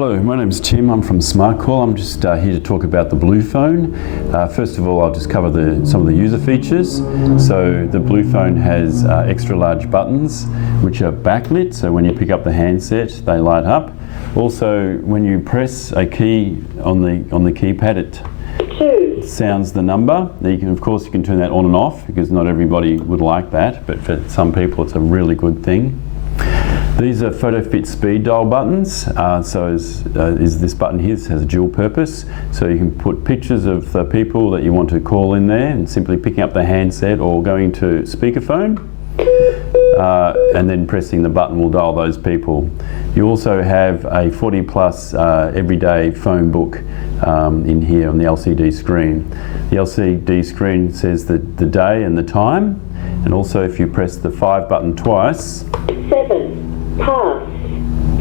Hello, my name's Tim. I'm from Smartcaller. I'm just here to talk about the Blue Phone. First of all, I'll just cover some of the user features. So the Blue Phone has extra large buttons which are backlit, so when you pick up the handset they light up. Also, when you press a key on the keypad, it sounds the number. Of course you can turn that on and off because not everybody would like that, but for some people it's a really good thing. These are photo fit speed dial buttons. This button here has a dual purpose. So you can put pictures of the people that you want to call in there and simply picking up the handset or going to speakerphone. And then pressing the button will dial those people. You also have a 40 plus everyday phone book in here on the LCD screen. The LCD screen says the day and the time, and also if you press the 5 button twice, 7 past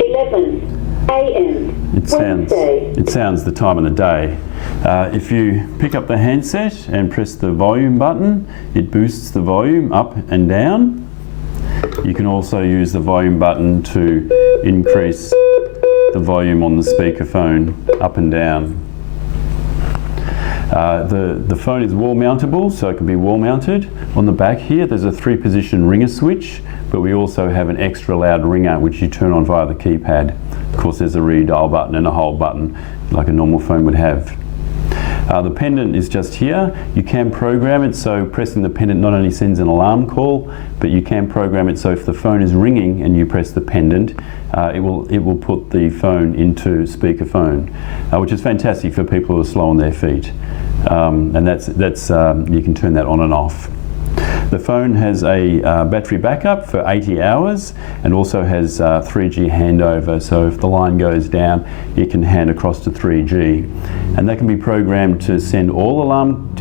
11 a.m. It sounds the time of the day. If you pick up the handset and press the volume button, it boosts the volume up and down. You can also use the volume button to increase the volume on the speakerphone up and down. The phone is wall mountable, so it can be wall mounted. On the back here there's a 3-position ringer switch, but we also have an extra loud ringer which you turn on via the keypad. Of course there's a redial button and a hold button like a normal phone would have. The pendant is just here. You can program it so pressing the pendant not only sends an alarm call, but you can program it so if the phone is ringing and you press the pendant, it will put the phone into speakerphone, which is fantastic for people who are slow on their feet. And that's you can turn that on and off. The phone has a battery backup for 80 hours and also has 3G handover, so if the line goes down it can hand across to 3G, and that can be programmed to send all alarm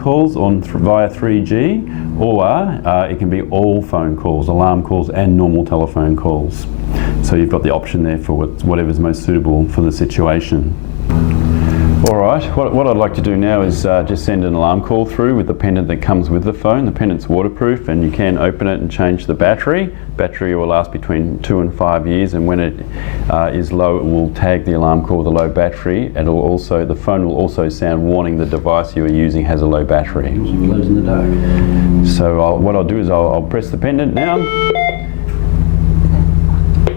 calls via 3G, or it can be all phone calls, alarm calls and normal telephone calls. So you've got the option there for whatever's most suitable for the situation. Alright, what I'd like to do now is just send an alarm call through with the pendant that comes with the phone. The pendant's waterproof and you can open it and change the battery. Battery will last between 2 and 5 years, and when it is low it will tag the alarm call with a low battery, and the phone will also sound warning the device you are using has a low battery. Glows in the dark. So what I'll do is I'll press the pendant now.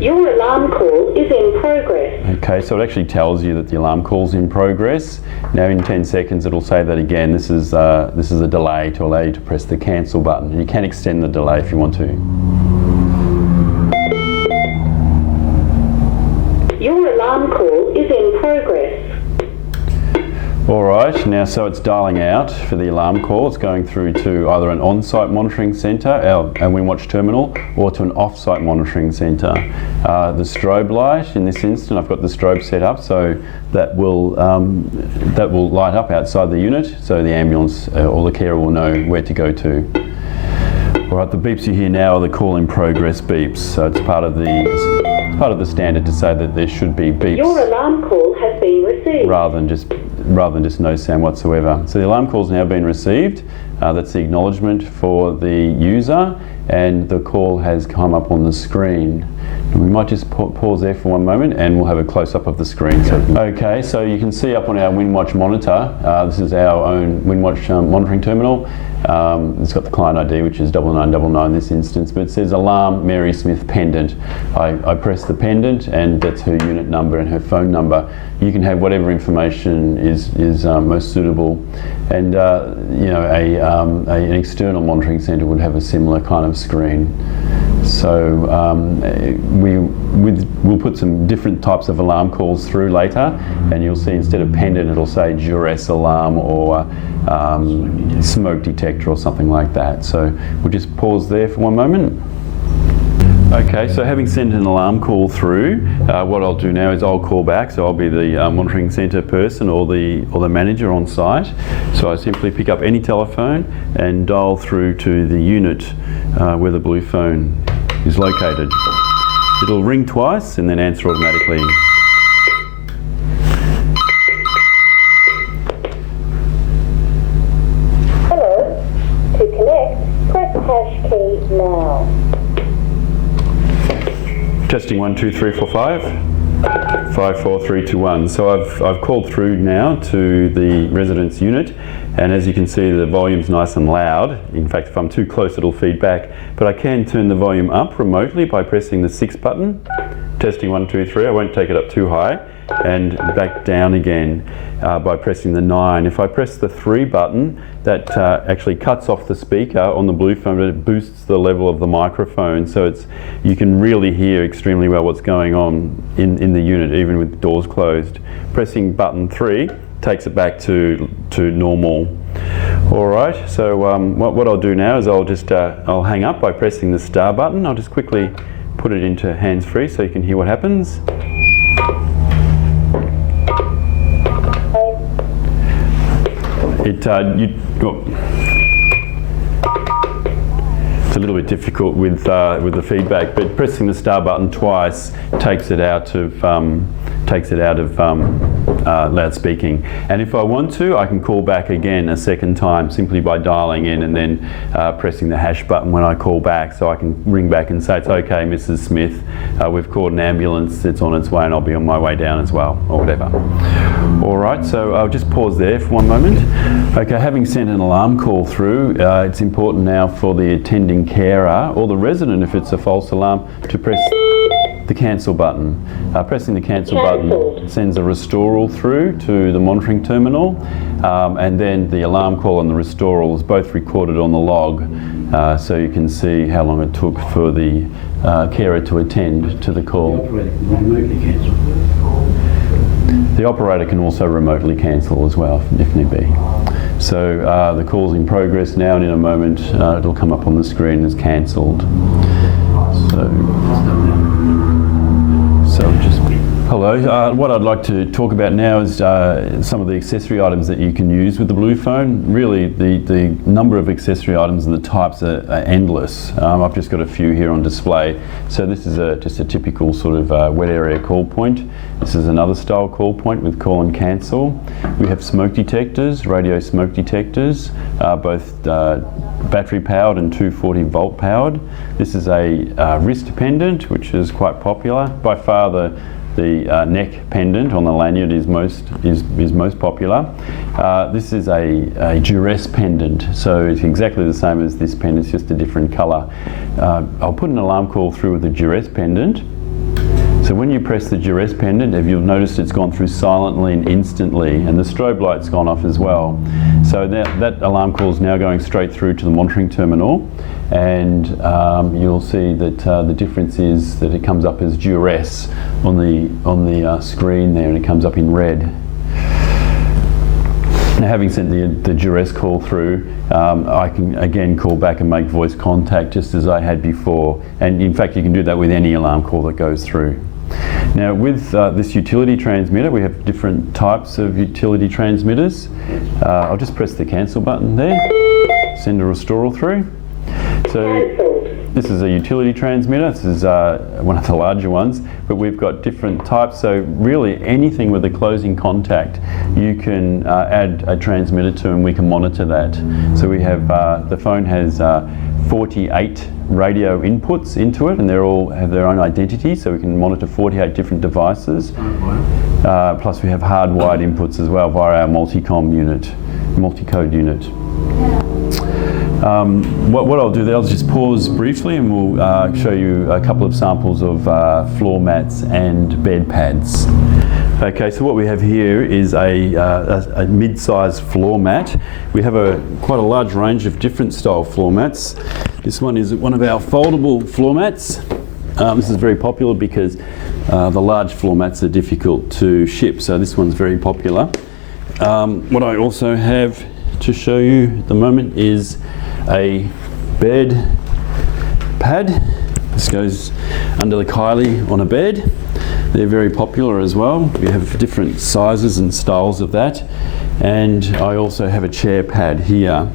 Your alarm call is in progress. Okay, so it actually tells you that the alarm call's in progress. Now in 10 seconds it'll say that again. This is a delay to allow you to press the cancel button. And you can extend the delay if you want to. Your alarm call is in progress. Alright, now so it's dialing out for the alarm call. It's going through to either an on-site monitoring centre, our WinWatch terminal, or to an off-site monitoring centre. The strobe light, in this instant I've got the strobe set up so that will light up outside the unit, so the ambulance or the carer will know where to go to. Alright, the beeps you hear now are the call in progress beeps, so it's part of the standard to say that there should be beeps. Your alarm call has been received. Rather than just no sound whatsoever. So the alarm call's now been received. That's the acknowledgement for the user, and the call has come up on the screen. And we might just pause there for one moment and we'll have a close-up of the screen. Okay, so you can see up on our WinWatch monitor, this is our own WinWatch monitoring terminal. It's got the client ID, which is 9999 in this instance, but it says Alarm Mary Smith Pendant. I press the pendant and that's her unit number and her phone number. You can have whatever information is most suitable, and an external monitoring centre would have a similar kind of screen. So we'll put some different types of alarm calls through later, and you'll see instead of pendant it'll say duress alarm or smoke detector or something like that. So we'll just pause there for one moment. Okay, so having sent an alarm call through, what I'll do now is I'll call back, so I'll be the monitoring centre person or the manager on site. So I simply pick up any telephone and dial through to the unit where the Blue Phone is located. It'll ring twice and then answer automatically. Hello. To connect, press hash key now. Testing 1, 2, 3, 4, 5. 5, 4, 3, 2, 1. So I've called through now to the residence unit, and as you can see the volume's nice and loud. In fact, if I'm too close it'll feed back, but I can turn the volume up remotely by pressing the 6 button. Testing 1, 2, 3. I won't take it up too high, and back down again by pressing the 9. If I press the 3 button, that actually cuts off the speaker on the blue phone, but it boosts the level of the microphone, so you can really hear extremely well what's going on in the unit, even with doors closed. Pressing button 3 takes it back to normal. All right, so what I'll do now is I'll hang up by pressing the star button. I'll just quickly put it into hands-free so you can hear what happens. It's a little bit difficult with the feedback, but pressing the star button twice takes it out of loudspeaking. And if I want to, I can call back again a second time simply by dialing in and then pressing the hash button when I call back, so I can ring back and say, it's okay, Mrs. Smith, we've called an ambulance, it's on its way and I'll be on my way down as well, or whatever. All right, so I'll just pause there for one moment. Okay, having sent an alarm call through, it's important now for the attending carer or the resident, if it's a false alarm, to press the cancel button. Pressing the cancel button sends a restore all through to the monitoring terminal, and then the alarm call and the restore all is both recorded on the log, so you can see how long it took for the carer to attend to the call. The operator can also remotely cancel as well, if need be. So the call's in progress now, and in a moment it'll come up on the screen as cancelled. So just hello. What I'd like to talk about now is some of the accessory items that you can use with the Blue Phone. Really, the number of accessory items and the types are endless. I've just got a few here on display. So this is just a typical sort of wet area call point. This is another style call point with call and cancel. We have smoke detectors, radio smoke detectors, both battery powered and 240 volt powered. This is a wrist pendant, which is quite popular. By far the neck pendant on the lanyard is most popular. This is a duress pendant, so it's exactly the same as this pendant, it's just a different colour. I'll put an alarm call through with the duress pendant. So when you press the duress pendant, if you'll notice it's gone through silently and instantly, and the strobe light's gone off as well. So that alarm call is now going straight through to the monitoring terminal, and you'll see that the difference is that it comes up as duress on the screen there, and it comes up in red. Now, having sent the duress call through, I can again call back and make voice contact just as I had before, and in fact you can do that with any alarm call that goes through. Now with this utility transmitter, we have different types of utility transmitters. I'll just press the cancel button there, send a restore all through. So this is a utility transmitter. This is one of the larger ones, but we've got different types. So really anything with a closing contact, you can add a transmitter to, and we can monitor that. So we have, the phone has 48 radio inputs into it, and they all have their own identity, so we can monitor 48 different devices. Plus we have hardwired inputs as well via our multi-code unit. What I'll do there, I'll just pause briefly and we'll show you a couple of samples of floor mats and bed pads. Okay, so what we have here is a mid-sized floor mat. We have quite a large range of different style floor mats. This one is one of our foldable floor mats. This is very popular because the large floor mats are difficult to ship, so this one's very popular. What I also have to show you at the moment is a bed pad. This goes under the Kylie on a bed. They're very popular as well. We have different sizes and styles of that. And I also have a chair pad here.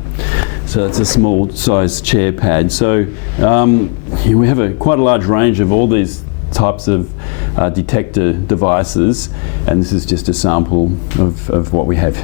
So it's a small size chair pad. So we have quite a large range of all these types of detector devices, and this is just a sample of what we have.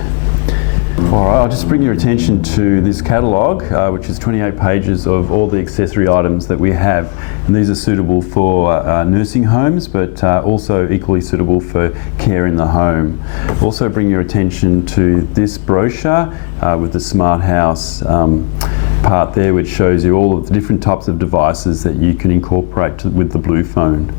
All right, I'll just bring your attention to this catalogue, which is 28 pages of all the accessory items that we have. And these are suitable for nursing homes, but also equally suitable for care in the home. Also bring your attention to this brochure with the Smart House part there, which shows you all of the different types of devices that you can incorporate with the Blue Phone.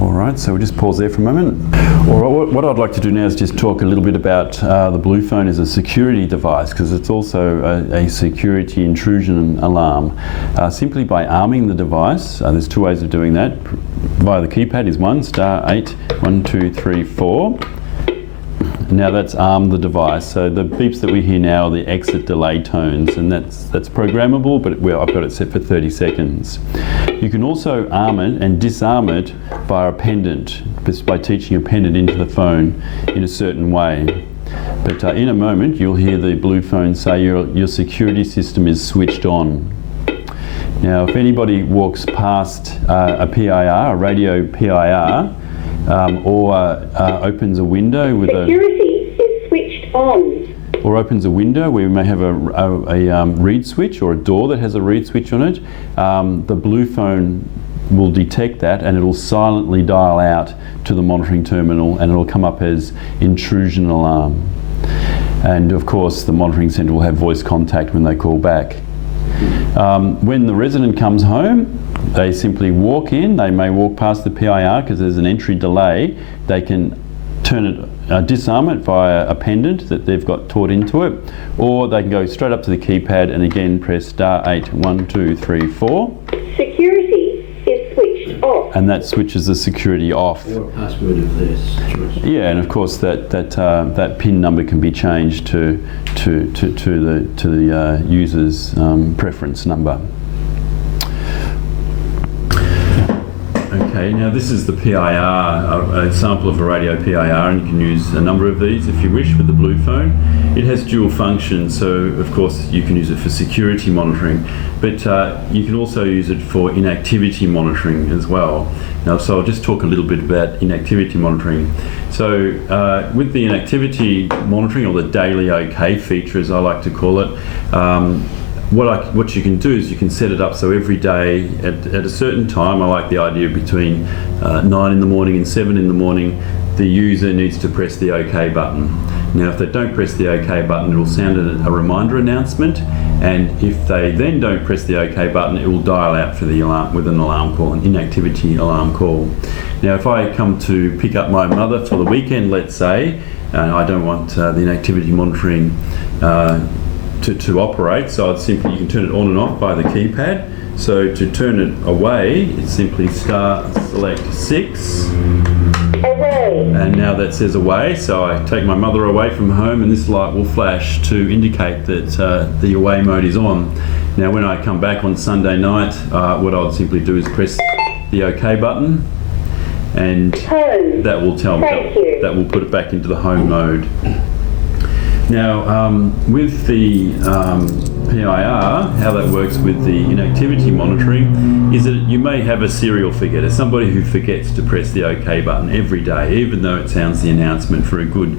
All right, so we'll just pause there for a moment. All right, what I'd like to do now is just talk a little bit about the Blue Phone as a security device, because it's also a security intrusion alarm. Simply by arming the device, there's two ways of doing that. Via the keypad is *8, 1, 2, 3, 4. Now that's armed the device. So the beeps that we hear now are the exit delay tones, and that's programmable, but I've got it set for 30 seconds. You can also arm it and disarm it via a pendant, just by teaching a pendant into the phone in a certain way. But in a moment you'll hear the Blue Phone say your security system is switched on. Now if anybody walks past a PIR, a radio PIR, or opens a window with Security is switched on. Or opens a window where we may have a reed switch or a door that has a reed switch on it, the Blue Phone will detect that and it'll silently dial out to the monitoring terminal, and it'll come up as intrusion alarm. And of course the monitoring centre will have voice contact when they call back. When the resident comes home, they simply walk in. They may walk past the PIR because there's an entry delay. They can turn it, disarm it via a pendant that they've got taught into it, or they can go straight up to the keypad and again press *8, 1, 2, 3, 4. Security is switched off. And that switches the security off. Or a password of this choice. Yeah, and of course that PIN number can be changed to the user's preference number. Okay, now this is the PIR, a sample of a radio PIR, and you can use a number of these if you wish with the Blue Phone. It has dual function, so of course you can use it for security monitoring, but you can also use it for inactivity monitoring as well. Now, so I'll just talk a little bit about inactivity monitoring. So with the inactivity monitoring, or the daily OK feature as I like to call it, what you can do is you can set it up so every day at a certain time, I like the idea between 9 in the morning and 7 in the morning, the user needs to press the OK button. Now if they don't press the OK button, it will sound a reminder announcement, and if they then don't press the OK button, it will dial out for the alarm with an alarm call, an inactivity alarm call. Now if I come to pick up my mother for the weekend, let's say, and I don't want the inactivity monitoring to operate, so you can turn it on and off by the keypad. So to turn it away, it's simply select 6. Away. And now that says away, so I take my mother away from home and this light will flash to indicate that the away mode is on. Now when I come back on Sunday night, what I'll simply do is press the OK button, and Home. that will tell me, that will put it back into the home mode. Now, with the PIR, how that works with the inactivity monitoring is that you may have a serial forgetter, somebody who forgets to press the OK button every day, even though it sounds the announcement for a good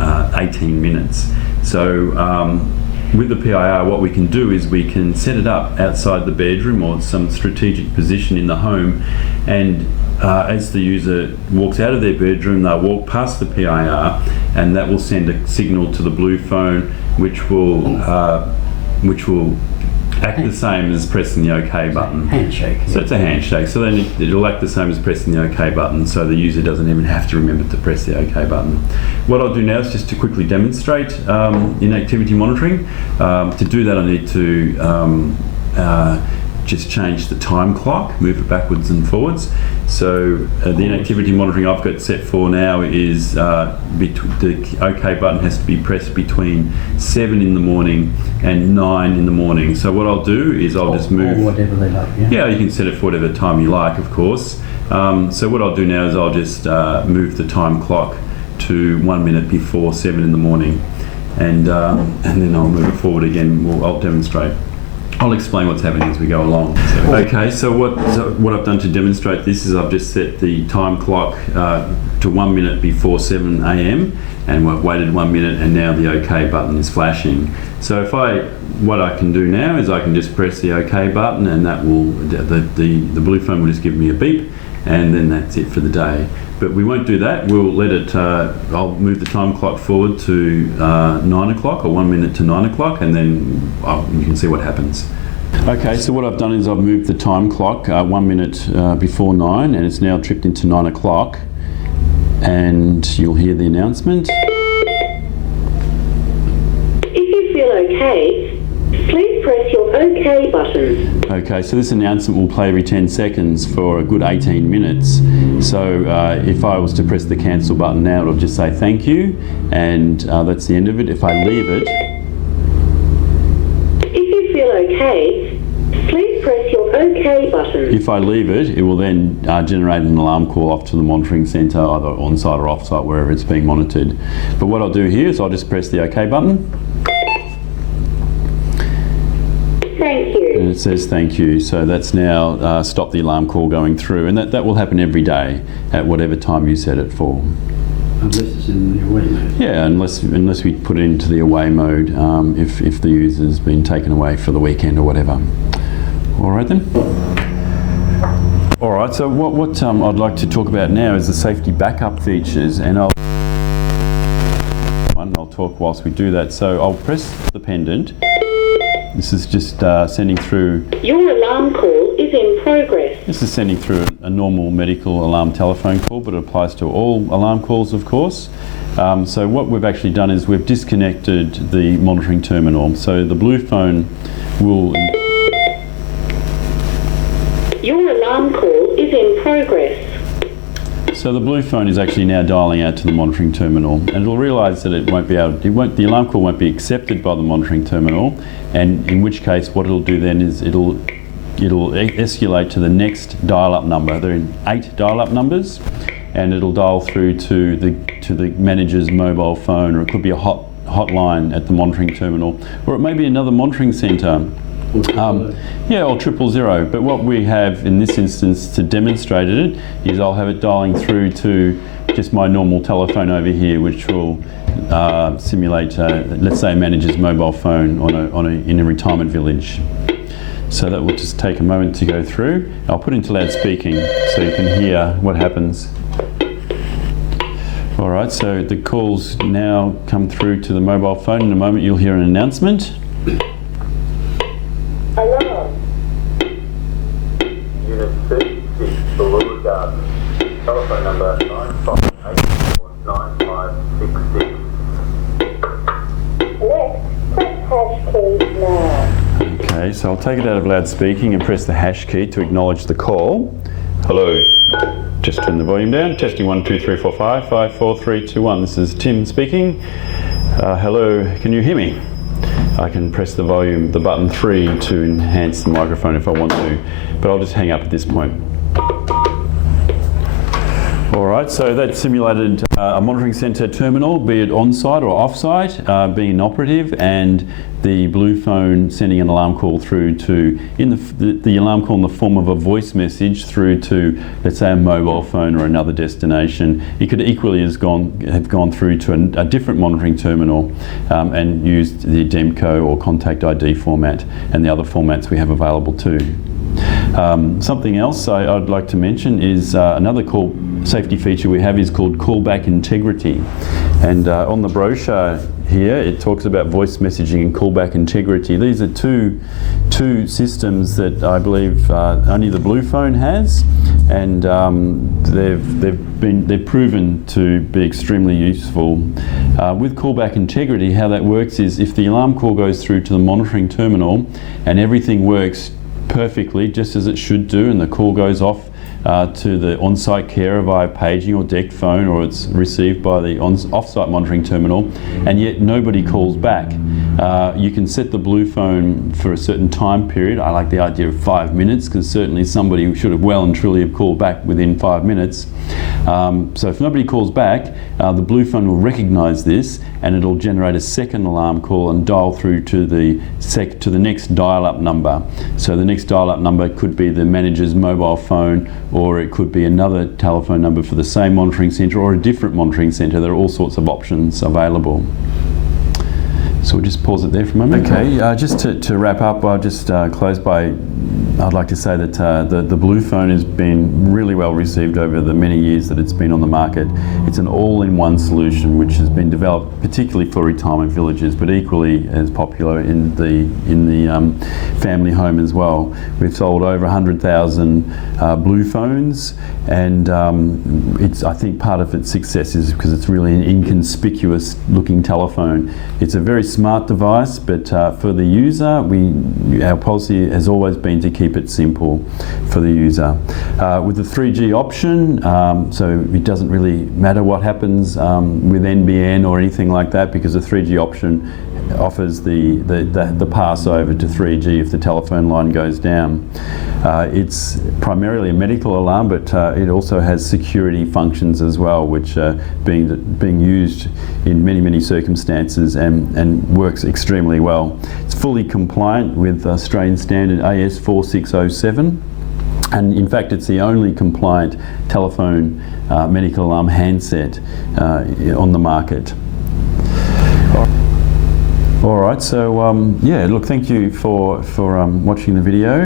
18 minutes. So with the PIR, what we can do is we can set it up outside the bedroom or some strategic position in the home, and as the user walks out of their bedroom, they'll walk past the PIR, and that will send a signal to the Blue Phone, which will act the same as pressing the OK button. Handshake. So it's a handshake. So then it'll act the same as pressing the OK button, so the user doesn't even have to remember to press the OK button. What I'll do now is just to quickly demonstrate inactivity monitoring. To do that, I need to just change the time clock, move it backwards and forwards. So the inactivity monitoring I've got set for now is the OK button has to be pressed between 7 in the morning and 9 in the morning. So what I'll do is I'll just move... Or whatever they like, yeah? Yeah, you can set it for whatever time you like, of course. So what I'll do now is I'll just move the time clock to 1 minute before 7 in the morning, and then I'll move it forward again. I'll demonstrate. I'll explain what's happening as we go along. Okay, so what I've done to demonstrate this is I've just set the time clock to 1 minute before 7 a.m. and we've waited 1 minute and now the OK button is flashing. So what I can do now is I can just press the OK button and that will, the blue phone will just give me a beep and then that's it for the day. But we won't do that. We'll let it, I'll move the time clock forward to 9 o'clock or 1 minute to 9 o'clock and then you can see what happens. Okay, so what I've done is I've moved the time clock 1 minute before 9 and it's now tripped into 9 o'clock and you'll hear the announcement. If you feel okay, please press your OK button. Okay, so this announcement will play every 10 seconds for a good 18 minutes. So if I was to press the cancel button now, it'll just say thank you, and that's the end of it. If I leave it... If you feel okay, please press your OK button. If I leave it, it will then generate an alarm call off to the monitoring centre, either on-site or off-site, wherever it's being monitored. But what I'll do here is I'll just press the OK button. Thank you. And it says thank you, so that's now stopped the alarm call going through, and that will happen every day at whatever time you set it for. Unless it's in the away mode. Yeah, unless we put it into the away mode if the user's been taken away for the weekend or whatever. All right then. All right, so what I'd like to talk about now is the safety backup features, and I'll talk whilst we do that. So I'll press the pendant. This is just sending through... Your alarm call is in progress. This is sending through a normal medical alarm telephone call, but it applies to all alarm calls, of course. So what we've actually done is we've disconnected the monitoring terminal. So the blue phone will... Your alarm call is in progress. So the blue phone is actually now dialing out to the monitoring terminal, and it'll realise that the alarm call won't be accepted by the monitoring terminal, and in which case what it'll do then is it'll escalate to the next dial-up number. There are 8 dial-up numbers, and it'll dial through to the manager's mobile phone, or it could be a hotline at the monitoring terminal, or it may be another monitoring centre. Yeah, or 000. But what we have in this instance to demonstrate it is I'll have it dialing through to just my normal telephone over here, which will simulate, let's say, a manager's mobile phone in a retirement village. So that will just take a moment to go through. I'll put into loudspeaking so you can hear what happens. All right, so the calls now come through to the mobile phone. In a moment you'll hear an announcement. Alarm. Unit 36, Blue Garden. Telephone number 95849566. Next, press hash key now. Okay, so I'll take it out of loudspeaking and press the hash key to acknowledge the call. Hello. Just turn the volume down. Testing 1 2 3 4 5 5 4 3 2 1. This is Tim speaking. Hello. Can you hear me? I can press the button 3 to enhance the microphone if I want to, but I'll just hang up at this point. All right, so that simulated a monitoring centre terminal, be it on-site or off-site, being inoperative, and the blue phone sending an alarm call through to, the alarm call in the form of a voice message through to, let's say, a mobile phone or another destination. It could equally have gone through to a different monitoring terminal and used the DEMCO or contact ID format and the other formats we have available too. Something else I'd like to mention is another safety feature we have is called Callback Integrity, and on the brochure here it talks about voice messaging and Callback Integrity. These are two systems that I believe only the blue phone has, and they've proven to be extremely useful. With Callback Integrity, how that works is if the alarm call goes through to the monitoring terminal and everything works perfectly just as it should do, and the call goes off to the on-site carer via paging or decked phone, or it's received by the off-site monitoring terminal, and yet nobody calls back. You can set the blue phone for a certain time period. I like the idea of 5 minutes, because certainly somebody should have well and truly have called back within 5 minutes. So if nobody calls back, the blue phone will recognise this, and it'll generate a second alarm call and dial through to the next dial-up number. So the next dial-up number could be the manager's mobile phone, or it could be another telephone number for the same monitoring centre or a different monitoring centre. There are all sorts of options available. So we'll just pause it there for a moment. Okay, just to wrap up, I'll just close by, I'd like to say that the blue phone has been really well received over the many years that it's been on the market. It's an all-in-one solution which has been developed particularly for retirement villages, but equally as popular in the family home as well. We've sold over 100,000 blue phones, and I think part of its success is because it's really an inconspicuous looking telephone. It's a very smart device, but for the user, our policy has always been to keep it simple for the user. With the 3G option, so it doesn't really matter what happens with NBN or anything like that, because the 3G option offers the pass over to 3G if the telephone line goes down. It's primarily a medical alarm, but it also has security functions as well, which are being used in many circumstances and works extremely well. It's fully compliant with Australian standard AS 4607, and in fact it's the only compliant telephone medical alarm handset on the market. All right, so yeah, look, thank you for watching the video.